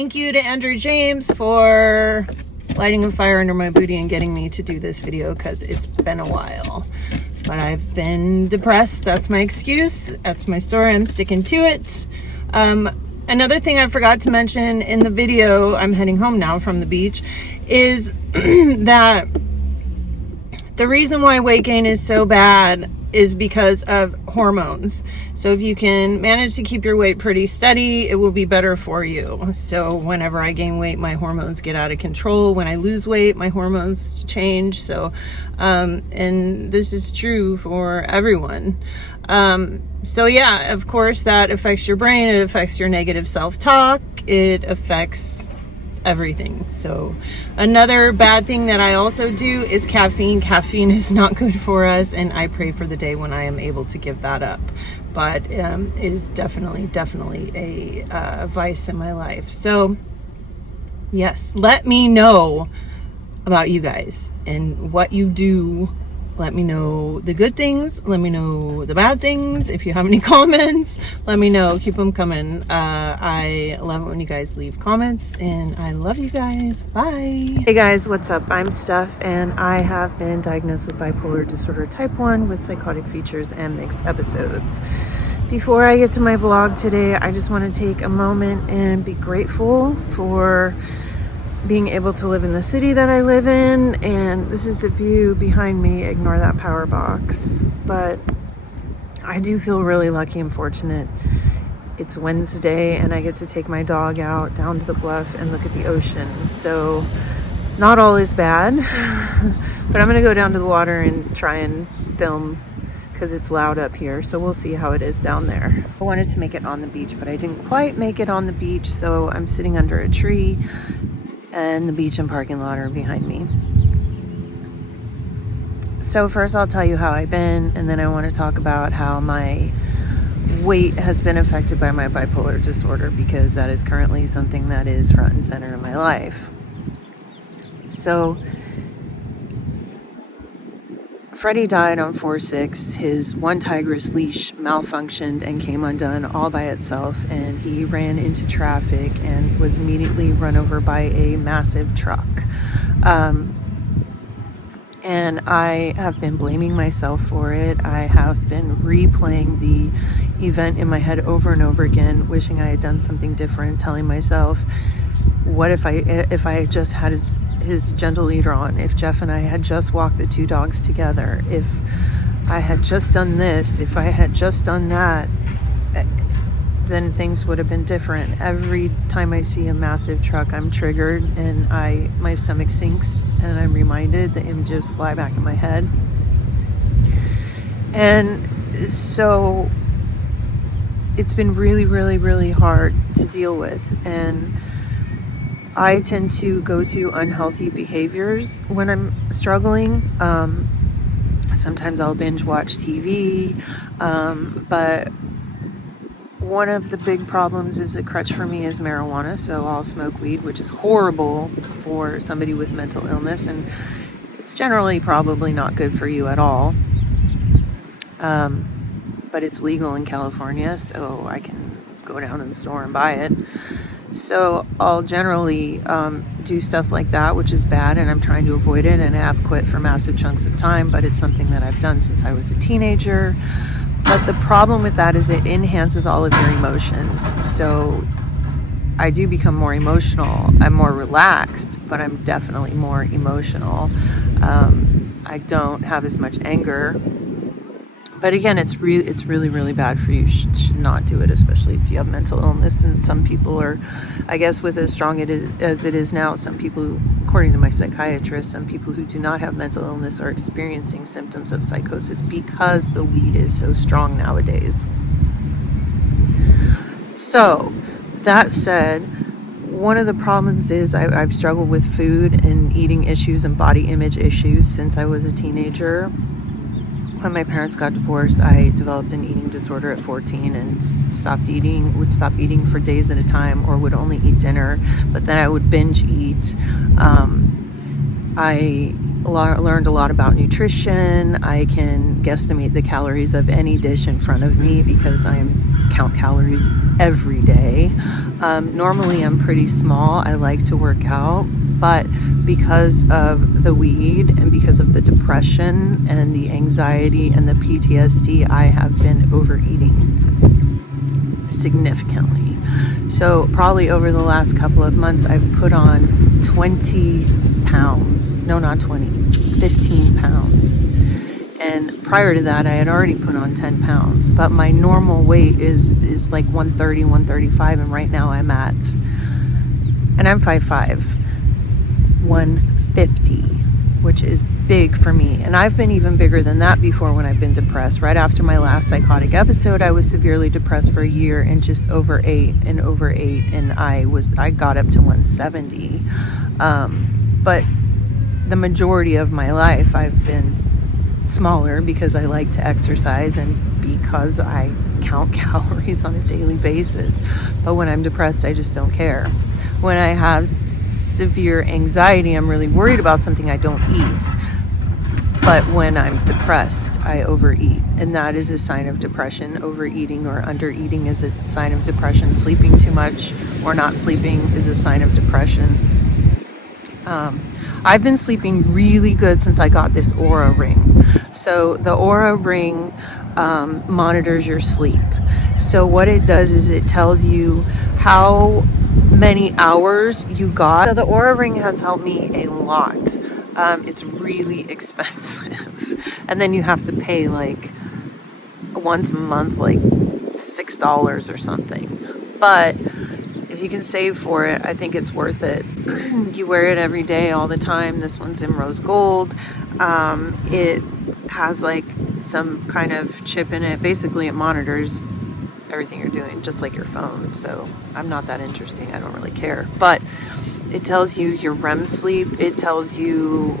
Thank you to Andrew James for lighting a fire under my booty and getting me to do this video because it's been a while. But I've been depressed. That's my excuse. That's my story. I'm sticking to it. Another thing I forgot to mention in the video, I'm heading home now from the beach, is that the reason why weight gain is so bad is because of hormones. So if you can manage to keep your weight pretty steady, it will be better for you. So whenever I gain weight, my hormones get out of control. When I lose weight, my hormones change. So, and this is true for everyone. So yeah, of course that affects your brain. It affects your negative self-talk. It affects everything. So another bad thing that I also do is caffeine. Caffeine is not good for us, and I pray for the day when I am able to give that up. But it is definitely a vice in my life. So yes, let me know about you guys and what you do. Let me know the good things. Let me know the bad things. If you have any comments, let me know. Keep them coming. I love it when you guys leave comments, and I love you guys. Bye. Hey guys, what's up? I'm Steph, and I have been diagnosed with bipolar disorder type 1 with psychotic features and mixed episodes. Before I get to my vlog today, I just want to take a moment and be grateful for being able to live in the city that I live in. And this is the view behind me. Ignore that power box. But I do feel really lucky and fortunate. It's Wednesday and I get to take my dog out down to the bluff and look at the ocean. So not all is bad, but I'm gonna go down to the water and try and film because it's loud up here. So we'll see how it is down there. I wanted to make it on the beach, but I didn't quite make it on the beach. So I'm sitting under a tree, and the beach and parking lot are behind me. So first I'll tell you how I've been, and then I want to talk about how my weight has been affected by my bipolar disorder, because that is currently something that is front and center in my life. So Freddie died on 4/6. His one tigress leash malfunctioned and came undone all by itself, and he ran into traffic and was immediately run over by a massive truck. And I have been blaming myself for it. I have been replaying the event in my head over and over again, wishing I had done something different, telling myself, what if I just had his gentle leader on, if Jeff and I had just walked the two dogs together, if I had just done this, if I had just done that, then things would have been different. Every time I see a massive truck, I'm triggered and my stomach sinks, and I'm reminded, the images fly back in my head. And so it's been really hard to deal with, and I tend to go to unhealthy behaviors when I'm struggling. Sometimes I'll binge watch TV, but one of the big problems is a crutch for me is marijuana. So I'll smoke weed, which is horrible for somebody with mental illness, and it's generally probably not good for you at all. But it's legal in California, so I can go down to the store and buy it. So I'll generally do stuff like that, which is bad, and I'm trying to avoid it, and I have quit for massive chunks of time, but it's something that I've done since I was a teenager. But the problem with that is it enhances all of your emotions. So I do become more emotional. I'm more relaxed, but I'm definitely more emotional. I don't have as much anger. But again, it's really bad for you. You should not do it, especially if you have mental illness. And some people are, I guess, with as strong as it is now, some people, according to my psychiatrist, some people who do not have mental illness are experiencing symptoms of psychosis because the weed is so strong nowadays. So that said, one of the problems is I've struggled with food and eating issues and body image issues since I was a teenager. When my parents got divorced, I developed an eating disorder at 14 and would stop eating for days at a time, or would only eat dinner, but then I would binge eat. I learned a lot about nutrition. I can guesstimate the calories of any dish in front of me because I'm count calories every day. Normally I'm pretty small. I like to work out, but because of the weed and because of the depression and the anxiety and the PTSD, I have been overeating significantly. So probably over the last couple of months, I've put on 20 pounds. No, not 20, 15 pounds. And prior to that, I had already put on 10 pounds. But my normal weight is like 130, 135. And right now I'm 5'5", 150, which is big for me. And I've been even bigger than that before when I've been depressed. Right after my last psychotic episode, I was severely depressed for a year and just overate. And I got up to 170. But the majority of my life, I've been smaller because I like to exercise and because I count calories on a daily basis. But when I'm depressed, I just don't care. When I have severe anxiety, I'm really worried about something, I don't eat. But when I'm depressed, I overeat. And that is a sign of depression. Overeating or undereating is a sign of depression. Sleeping too much or not sleeping is a sign of depression. I've been sleeping really good since I got this Aura ring. So the Aura ring monitors your sleep. So what it does is it tells you how many hours you got. So the Aura ring has helped me a lot. It's really expensive. And then you have to pay like once a month, like $6 or something. But if you can save for it, I think it's worth it. You wear it every day, all the time. This one's in rose gold. It has like some kind of chip in it. Basically, it monitors everything you're doing, just like your phone. So I'm not that interesting. I don't really care. But it tells you your REM sleep. It tells you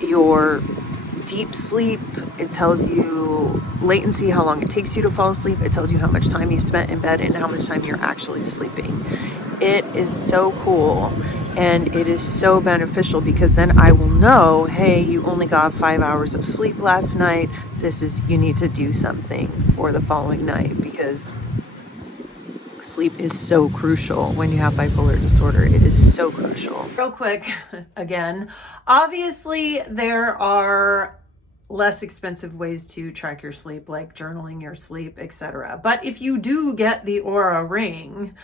your deep sleep. It tells you latency, how long it takes you to fall asleep. It tells you how much time you've spent in bed and how much time you're actually sleeping. It is so cool and it is so beneficial because then I will know, hey, you only got 5 hours of sleep last night. You need to do something for the following night because sleep is so crucial when you have bipolar disorder. It is so crucial. Real quick, again, obviously there are less expensive ways to track your sleep, like journaling your sleep, etc. But if you do get the Aura ring,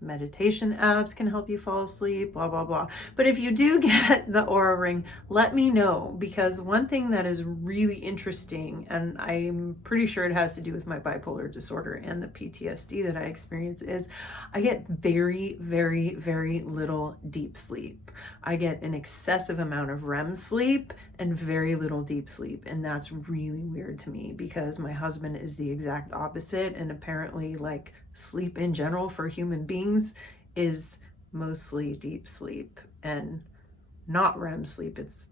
meditation apps can help you fall asleep, blah, blah, blah. But if you do get the Aura ring, let me know, because one thing that is really interesting, and I'm pretty sure it has to do with my bipolar disorder and the PTSD that I experience, is I get very, very, very little deep sleep. I get an excessive amount of REM sleep and very little deep sleep. And that's really weird to me because my husband is the exact opposite. And apparently, like, sleep in general for human beings is mostly deep sleep and not REM sleep. It's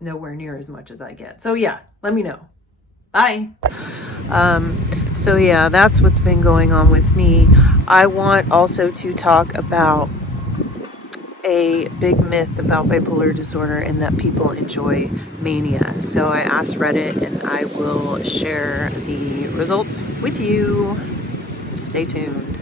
nowhere near as much as I get. So yeah, let me know. Bye. So yeah, that's what's been going on with me. I want also to talk about a big myth about bipolar disorder and that people enjoy mania. So I asked Reddit and I will share the results with you. Stay tuned.